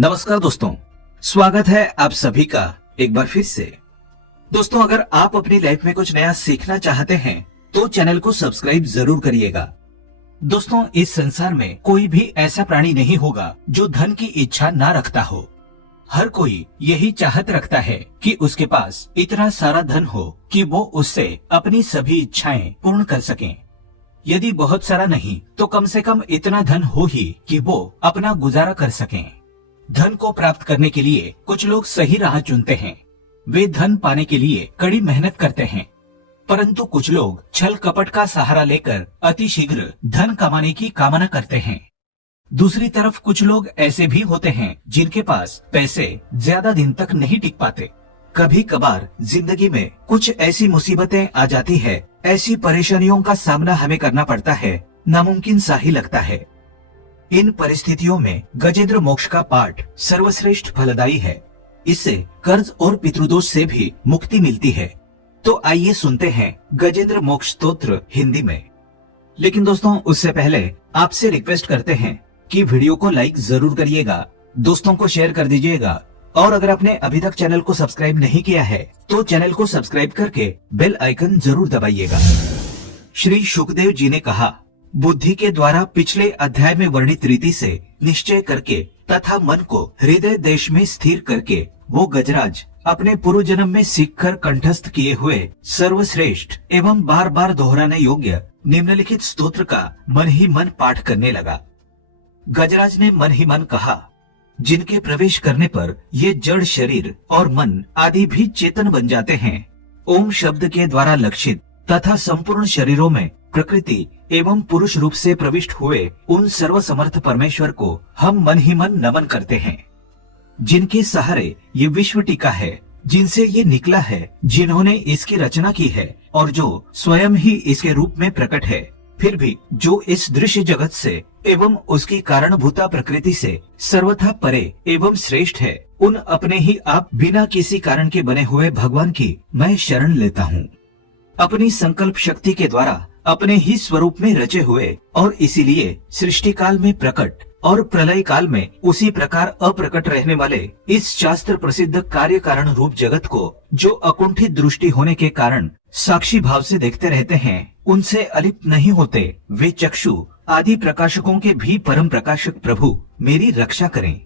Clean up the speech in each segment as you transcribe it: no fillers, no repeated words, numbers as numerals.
नमस्कार दोस्तों, स्वागत है आप सभी का एक बार फिर से। दोस्तों, अगर आप अपनी लाइफ में कुछ नया सीखना चाहते हैं तो चैनल को सब्सक्राइब जरूर करिएगा। दोस्तों, इस संसार में कोई भी ऐसा प्राणी नहीं होगा जो धन की इच्छा ना रखता हो। हर कोई यही चाहत रखता है कि उसके पास इतना सारा धन हो कि वो उससे अपनी सभी इच्छाएं पूर्ण कर सकें। यदि बहुत सारा नहीं तो कम से कम इतना धन हो ही कि वो अपना गुजारा कर सकें। धन को प्राप्त करने के लिए कुछ लोग सही राह चुनते हैं। वे धन पाने के लिए कड़ी मेहनत करते हैं, परंतु कुछ लोग छल कपट का सहारा लेकर अति शीघ्र धन कमाने की कामना करते हैं। दूसरी तरफ कुछ लोग ऐसे भी होते हैं जिनके पास पैसे ज्यादा दिन तक नहीं टिक पाते। कभी कभार जिंदगी में कुछ ऐसी मुसीबतें आ जाती है, ऐसी परेशानियों का सामना हमें करना पड़ता है, नामुमकिन सा ही लगता है। इन परिस्थितियों में गजेंद्र मोक्ष का पाठ सर्वश्रेष्ठ फलदायी है। इससे कर्ज और पितृदोष से भी मुक्ति मिलती है। तो आइए सुनते हैं गजेंद्र मोक्ष स्तोत्र हिंदी में। लेकिन दोस्तों, उससे पहले आपसे रिक्वेस्ट करते हैं कि वीडियो को लाइक जरूर करिएगा, दोस्तों को शेयर कर दीजिएगा, और अगर आपने अभी तक चैनल को सब्सक्राइब नहीं किया है तो चैनल को सब्सक्राइब करके बेल आइकन जरूर दबाइएगा। श्री शुकदेव जी ने कहा, बुद्धि के द्वारा पिछले अध्याय में वर्णित रीति से निश्चय करके तथा मन को हृदय देश में स्थिर करके वो गजराज अपने पूर्व जन्म में सीखकर कंठस्थ किए हुए सर्वश्रेष्ठ एवं बार बार दोहराने योग्य निम्नलिखित स्तोत्र का मन ही मन पाठ करने लगा। गजराज ने मन ही मन कहा, जिनके प्रवेश करने पर ये जड़ शरीर और मन आदि भी चेतन बन जाते हैं, ओम शब्द के द्वारा लक्षित तथा संपूर्ण शरीरों में प्रकृति एवं पुरुष रूप से प्रविष्ट हुए उन सर्वसमर्थ परमेश्वर को हम मन ही मन नमन करते हैं। जिनके सहारे ये विश्व टिका है, जिनसे ये निकला है, जिन्होंने इसकी रचना की है और जो स्वयं ही इसके रूप में प्रकट है, फिर भी जो इस दृश्य जगत से एवं उसकी कारणभूता प्रकृति से सर्वथा परे एवं श्रेष्ठ है, उन अपने ही आप बिना किसी कारण के बने हुए भगवान की मैं शरण लेता हूँ। अपनी संकल्प शक्ति के द्वारा अपने ही स्वरूप में रचे हुए और इसीलिए सृष्टि काल में प्रकट और प्रलय काल में उसी प्रकार अप्रकट रहने वाले इस शास्त्र प्रसिद्ध कार्य कारण रूप जगत को जो अकुंठित दृष्टि होने के कारण साक्षी भाव से देखते रहते हैं, उनसे अलिप्त नहीं होते वे चक्षु आदि प्रकाशकों के भी परम प्रकाशक प्रभु मेरी रक्षा करें।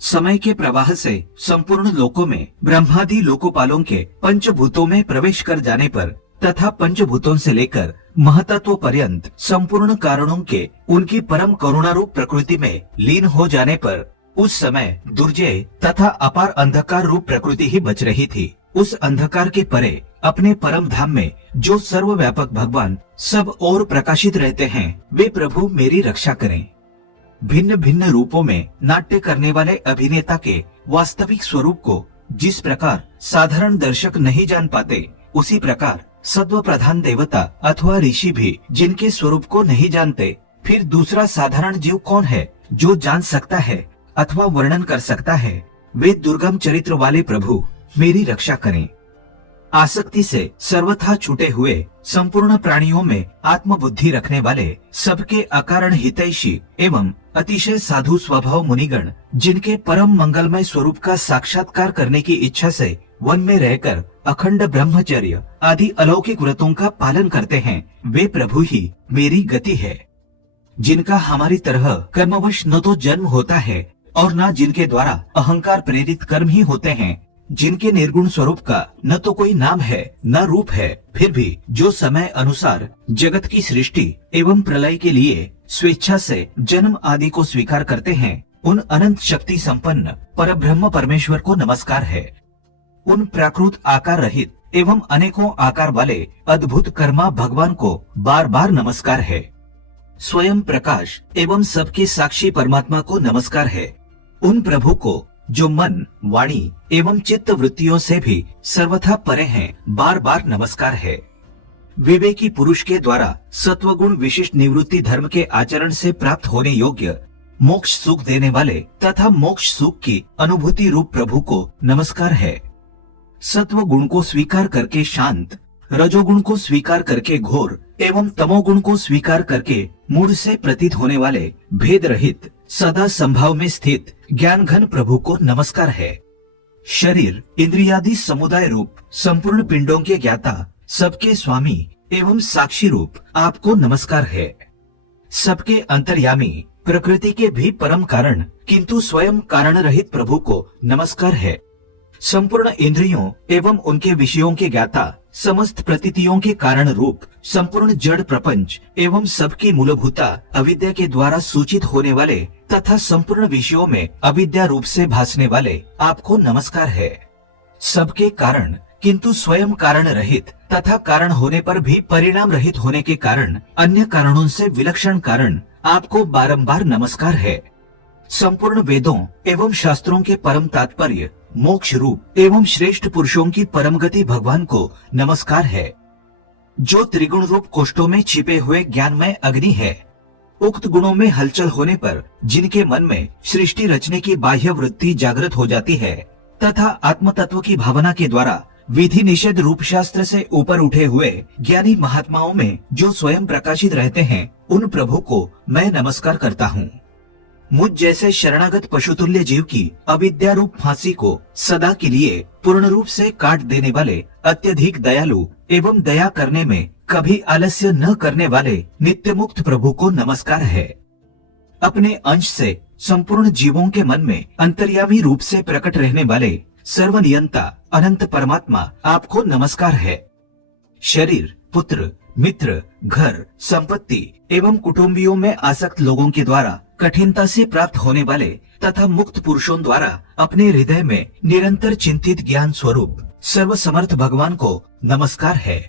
समय के प्रवाह से संपूर्ण लोकों में ब्रह्मादि लोकोपालों के पंचभूतों में प्रवेश कर जाने पर तथा पंचभूतों से लेकर महतत्व पर्यंत संपूर्ण कारणों के उनकी परम करुणा रूप प्रकृति में लीन हो जाने पर उस समय दुर्जय तथा अपार अंधकार रूप प्रकृति ही बच रही थी। उस अंधकार के परे अपने परम धाम में जो सर्वव्यापक भगवान सब और प्रकाशित रहते हैं, वे प्रभु मेरी रक्षा करें। भिन्न भिन्न रूपों में नाट्य करने वाले अभिनेता के वास्तविक स्वरूप को जिस प्रकार साधारण दर्शक नहीं जान पाते, उसी प्रकार सत्व प्रधान देवता अथवा ऋषि भी जिनके स्वरूप को नहीं जानते, फिर दूसरा साधारण जीव कौन है जो जान सकता है अथवा वर्णन कर सकता है। वे दुर्गम चरित्र वाले प्रभु मेरी रक्षा करें। आसक्ति से सर्वथा छूटे हुए संपूर्ण प्राणियों में आत्मबुद्धि रखने वाले सबके अकारण हितैषी एवं अतिशय साधु स्वभाव मुनिगण, जिनके परम मंगलमय स्वरूप का साक्षात्कार करने की इच्छा से वन में रहकर अखंड ब्रह्मचर्य आदि अलौकिक व्रतों का पालन करते हैं, वे प्रभु ही मेरी गति है। जिनका हमारी तरह कर्मवश न तो जन्म होता है और न जिनके द्वारा अहंकार प्रेरित कर्म ही होते हैं, जिनके निर्गुण स्वरूप का न तो कोई नाम है न रूप है, फिर भी जो समय अनुसार जगत की सृष्टि एवं प्रलय के लिए स्वेच्छा से जन्म आदि को स्वीकार करते हैं, उन अनंत शक्ति संपन्न परब्रह्म परमेश्वर को नमस्कार है। उन प्राकृत आकार रहित एवं अनेकों आकार वाले अद्भुत कर्मा भगवान को बार बार नमस्कार है। स्वयं प्रकाश एवं सबके साक्षी परमात्मा को नमस्कार है। उन प्रभु को जो मन, वाणी एवं चित्त वृत्तियों से भी सर्वथा परे हैं, बार बार नमस्कार है। विवेकी पुरुष के द्वारा सत्वगुण विशिष्ट निवृत्ति धर्म के आचरण से प्राप्त होने योग्य मोक्ष सुख देने वाले तथा मोक्ष सुख की अनुभूति रूप प्रभु को नमस्कार है। सत्व गुण को स्वीकार करके शांत, रजोगुण को स्वीकार करके घोर एवं तमोगुण को स्वीकार करके मूढ़ से प्रतीत होने वाले भेद रहित सदा संभाव में स्थित ज्ञान घन प्रभु को नमस्कार है। शरीर इंद्रियादि समुदाय रूप संपूर्ण पिंडों के ज्ञाता, सबके स्वामी एवं साक्षी रूप आपको नमस्कार है। सबके अंतर्यामी, प्रकृति के भी परम कारण किंतु स्वयं कारण रहित प्रभु को नमस्कार है। संपूर्ण इंद्रियों एवं उनके विषयों के ज्ञाता, समस्त प्रतीतियों के कारण रूप संपूर्ण जड़ प्रपंच एवं सबकी मूलभूता अविद्या के द्वारा सूचित होने वाले तथा संपूर्ण विषयों में अविद्या रूप से भासने वाले आपको नमस्कार है। सबके कारण किंतु स्वयं कारण रहित तथा कारण होने पर भी परिणाम रहित होने के कारण अन्य कारणों से विलक्षण कारण आपको बारंबार नमस्कार है। संपूर्ण वेदों एवं शास्त्रों के परम तात्पर्य, मोक्ष रूप एवं श्रेष्ठ पुरुषों की परम गति भगवान को नमस्कार है। जो त्रिगुण रूप कोष्ठों में छिपे हुए ज्ञानमय अग्नि है, उक्त गुणों में हलचल होने पर जिनके मन में सृष्टि रचने की बाह्य वृत्ति जागृत हो जाती है तथा आत्म तत्व की भावना के द्वारा विधि निषेध रूप शास्त्र से ऊपर उठे हुए ज्ञानी महात्माओं में जो स्वयं प्रकाशित रहते हैं, उन प्रभु को मैं नमस्कार करता हूँ। मुझ जैसे शरणागत पशुतुल्य जीव की अविद्या रूप फांसी को सदा के लिए पूर्ण रूप से काट देने वाले, अत्यधिक दयालु एवं दया करने में कभी आलस्य न करने वाले नित्य मुक्त प्रभु को नमस्कार है। अपने अंश से संपूर्ण जीवों के मन में अंतर्यामी रूप से प्रकट रहने वाले सर्वनियंता अनंत परमात्मा आपको नमस्कार है। शरीर, पुत्र, मित्र, घर, संपत्ति एवं कुटुंबियों में आसक्त लोगों के द्वारा कठिनता से प्राप्त होने वाले तथा मुक्त पुरुषों द्वारा अपने हृदय में निरंतर चिंतित ज्ञान स्वरूप सर्वसमर्थ भगवान को नमस्कार है।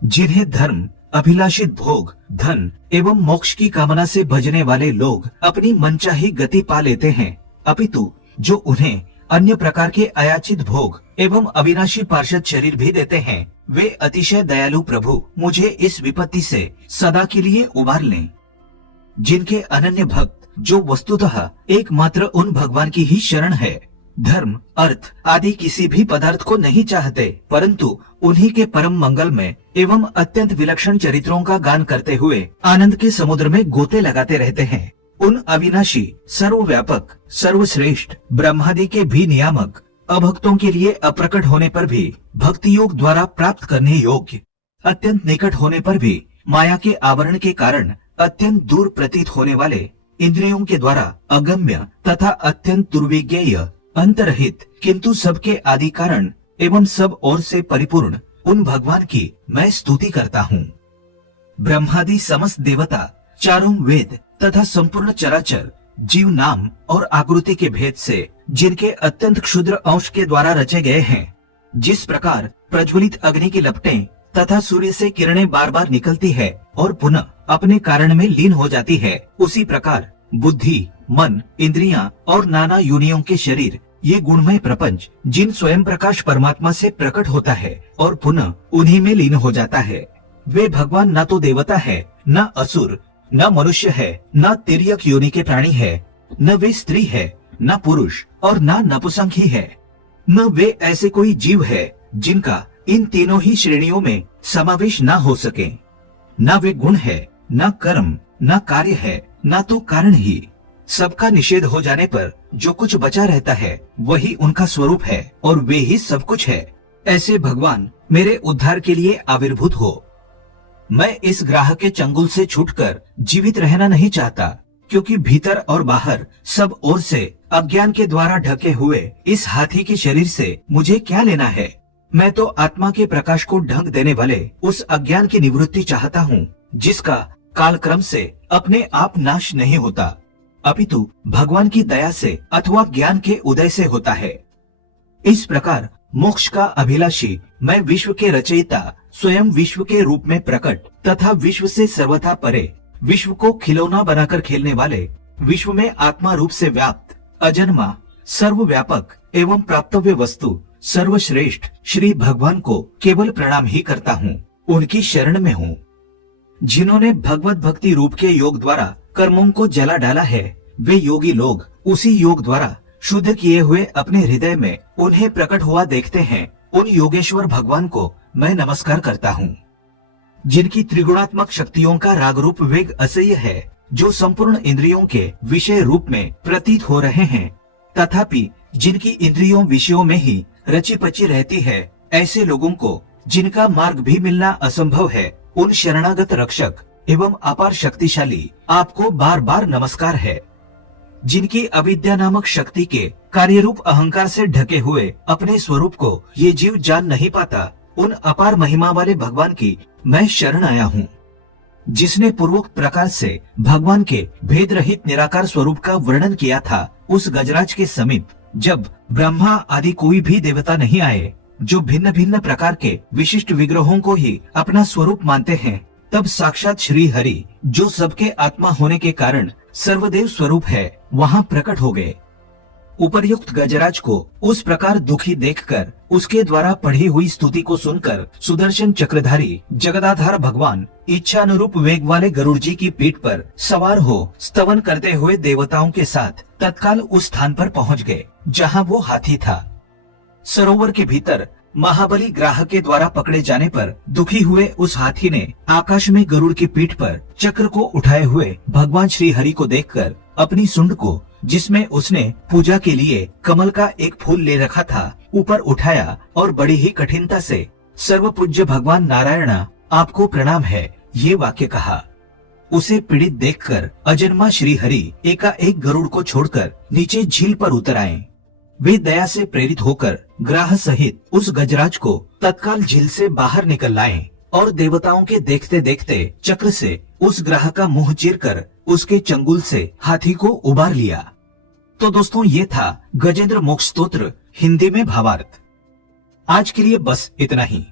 जिन्हें धर्म, अभिलाषित भोग, धन एवं मोक्ष की कामना से भजने वाले लोग अपनी मनचाही गति पा लेते हैं, अपितु जो उन्हें अन्य प्रकार के अयाचित भोग एवं अविनाशी पार्षद शरीर भी देते हैं, वे अतिशय दयालु प्रभु मुझे इस विपत्ति से सदा के लिए उबार लें। जिनके अनन्य भक्त जो वस्तुतः एकमात्र उन भगवान की ही शरण है, धर्म, अर्थ आदि किसी भी पदार्थ को नहीं चाहते, परंतु उन्हीं के परम मंगल में एवं अत्यंत विलक्षण चरित्रों का गान करते हुए आनंद के समुद्र में गोते लगाते रहते हैं, उन अविनाशी, सर्वव्यापक, सर्वश्रेष्ठ ब्रह्मादि के भी नियामक, अभक्तों के लिए अप्रकट होने पर भी भक्ति योग द्वारा प्राप्त करने योग्य, अत्यंत निकट होने पर भी माया के आवरण के कारण अत्यंत दूर प्रतीत होने वाले, इंद्रियों के द्वारा अगम्य तथा अत्यंत दुर्विज्ञेय, अंतरहित किंतु सबके आदि कारण एवं सब ओर से परिपूर्ण उन भगवान की मैं स्तुति करता हूँ। ब्रह्मादि समस्त देवता, चारों वेद तथा संपूर्ण चराचर जीव नाम और आकृति के भेद से जिनके अत्यंत क्षुद्र अंश के द्वारा रचे गए हैं, जिस प्रकार प्रज्वलित अग्नि की लपटें तथा सूर्य से किरणें बार बार निकलती है और पुनः अपने कारण में लीन हो जाती है, उसी प्रकार बुद्धि, मन, इंद्रियां और नाना योनियों के शरीर, ये गुणमय प्रपंच जिन स्वयं प्रकाश परमात्मा से प्रकट होता है और पुनः उन्हीं में लीन हो जाता है, वे भगवान न तो देवता है, न असुर, न मनुष्य है, न तिर्यक योनि के प्राणी है, न वे स्त्री है, न पुरुष और न नपुंसक ही है, न वे ऐसे कोई जीव है जिनका इन तीनों ही श्रेणियों में समावेश न हो सके। न वे गुण है, न कर्म, न कार्य है, न तो कारण ही। सबका निषेध हो जाने पर जो कुछ बचा रहता है वही उनका स्वरूप है और वे ही सब कुछ है। ऐसे भगवान मेरे उद्धार के लिए आविर्भूत हो। मैं इस ग्राह के चंगुल से छूटकर जीवित रहना नहीं चाहता, क्योंकि भीतर और बाहर सब ओर से अज्ञान के द्वारा ढके हुए इस हाथी के शरीर से मुझे क्या लेना है। मैं तो आत्मा के प्रकाश को ढंक देने वाले उस अज्ञान की निवृत्ति चाहता हूँ, जिसका कालक्रम से अपने आप नाश नहीं होता, अपितु भगवान की दया से अथवा ज्ञान के उदय से होता है। इस प्रकार मोक्ष का अभिलाषी मैं विश्व के रचयिता, स्वयं विश्व के रूप में प्रकट तथा विश्व से सर्वथा परे, विश्व को खिलौना बनाकर खेलने वाले, विश्व में आत्मा रूप से व्याप्त, अजन्मा, सर्वव्यापक एवं प्राप्तव्य वस्तु सर्वश्रेष्ठ श्री भगवान को केवल प्रणाम ही करता हूँ, उनकी शरण में हूँ। जिन्होंने भगवत भक्ति रूप के योग द्वारा कर्मों को जला डाला है, वे योगी लोग उसी योग द्वारा शुद्ध किए हुए अपने हृदय में उन्हें प्रकट हुआ देखते हैं। उन योगेश्वर भगवान को मैं नमस्कार करता हूँ। जिनकी त्रिगुणात्मक शक्तियों का राग रूप वेग असह्य है, जो संपूर्ण इंद्रियों के विषय रूप में प्रतीत हो रहे हैं, तथापि जिनकी इंद्रियों विषयों में ही रची पची रहती है, ऐसे लोगों को जिनका मार्ग भी मिलना असंभव है, उन शरणागत रक्षक एवं अपार शक्तिशाली आपको बार बार नमस्कार है। जिनकी अविद्या नामक शक्ति के कार्यरूप अहंकार से ढके हुए अपने स्वरूप को ये जीव जान नहीं पाता, उन अपार महिमा वाले भगवान की मैं शरण आया हूँ। जिसने पूर्वोक्त प्रकार से भगवान के भेद रहित निराकार स्वरूप का वर्णन किया था, उस गजराज के समीप जब ब्रह्मा आदि कोई भी देवता नहीं आए, जो भिन्न भिन्न प्रकार के विशिष्ट विग्रहों को ही अपना स्वरूप मानते हैं, तब साक्षात श्री हरि, जो सबके आत्मा होने के कारण सर्वदेव स्वरूप है, वहाँ प्रकट हो गए। उपर्युक्त गजराज को उस प्रकार दुखी देखकर, उसके द्वारा पढ़ी हुई स्तुति को सुनकर सुदर्शन चक्रधारी जगदाधार भगवान इच्छानुरूप वेग वाले गरुड़ जी की पीठ पर सवार हो स्तवन करते हुए देवताओं के साथ तत्काल उस स्थान पर पहुंच गए जहां वो हाथी था। सरोवर के भीतर महाबली ग्राह के द्वारा पकड़े जाने पर दुखी हुए उस हाथी ने आकाश में गरुड़ की पीठ पर चक्र को उठाए हुए भगवान श्री हरि को देखकर अपनी सुंड को, जिसमें उसने पूजा के लिए कमल का एक फूल ले रखा था, ऊपर उठाया और बड़ी ही कठिनता से सर्व पूज्य भगवान नारायण आपको प्रणाम है, ये वाक्य कहा। उसे पीड़ित देखकर अजन्मा श्री हरि एकाएक गरुड़ को छोड़कर नीचे झील पर उतर आए। वे दया से प्रेरित होकर ग्राह सहित उस गजराज को तत्काल झील से बाहर निकल लाए और देवताओं के देखते देखते चक्र से उस ग्राह का मुंह चीरकर उसके चंगुल से हाथी को उबार लिया। तो दोस्तों, ये था गजेंद्र मोक्ष स्तोत्र हिंदी में भावार्थ। आज के लिए बस इतना ही।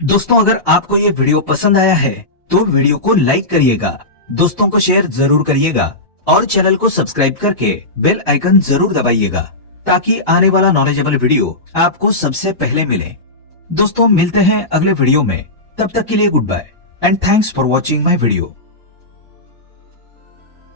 दोस्तों, अगर आपको ये वीडियो पसंद आया है तो वीडियो को लाइक करिएगा, दोस्तों को शेयर जरूर करिएगा और चैनल को सब्सक्राइब करके बेल आइकन जरूर दबाइएगा, ताकि आने वाला नॉलेजेबल वीडियो आपको सबसे पहले मिले। दोस्तों, मिलते हैं अगले वीडियो में, तब तक के लिए good bye and thanks for watching my video.